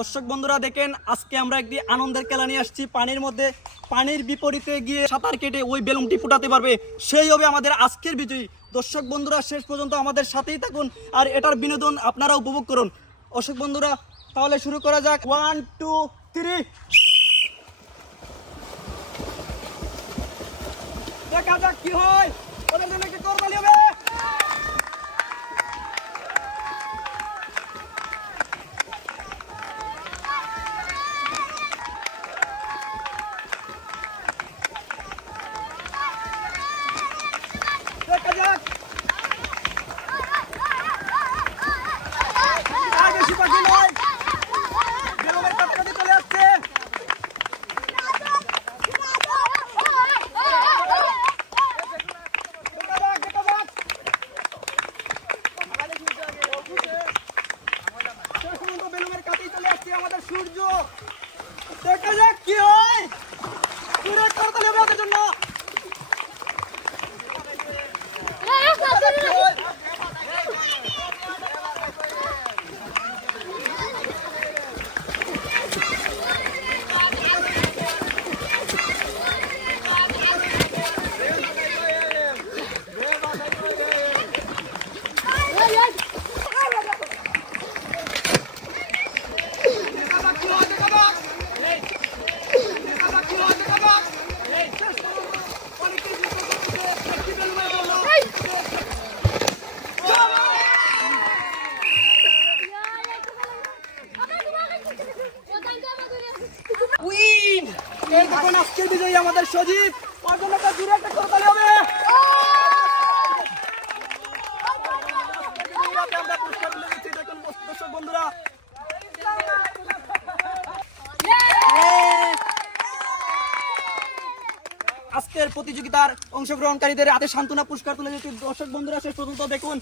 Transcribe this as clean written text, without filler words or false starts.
দর্শক বন্ধুরা দেখেন, আজকে আমরা একটি আনন্দের খেলা নিয়ে আসছি। পানির মধ্যে পানির বিপরীতে গিয়ে সাঁতার কেটে ওই বেলুনটি ফুটাতে পারবে, সেই হবে আমাদের আজকের বিজয়ী। দর্শক বন্ধুরা শেষ পর্যন্ত আমাদের সাথেই থাকুন আর এটার বিনোদন আপনারা উপভোগ করুন। দর্শক বন্ধুরা তাহলে শুরু করা যাক। 1 2 3। দেখা যাক কি হয়, ওদের জন্য একটু করতালি হবে। দেখা যাক আর বেশি বাকি নয়, বেলুনের কাছাকাছি চলে আসছে। দেখা যাক শেষ পর্যন্ত বেলুনের কাছেই চলে আসছে আমাদের সূর্য। দেখা যাক কি হয়, পুরো করতালি হবে ওদের জন্য। উইন! এই দেখুন আজকের বিজয়ী আমাদের সজীব। ওর জন্য একটা জোরে একটা করতালি হবে। আমরা পুরস্কার তুলে দিচ্ছি, দেখুন দর্শক বন্ধুরা। আজকের প্রতিযোগিতার অংশগ্রহণকারীদের হাতে সান্ত্বনা পুরস্কার তুলে দিচ্ছি। দর্শক বন্ধুরা শেষ পর্যন্ত দেখুন।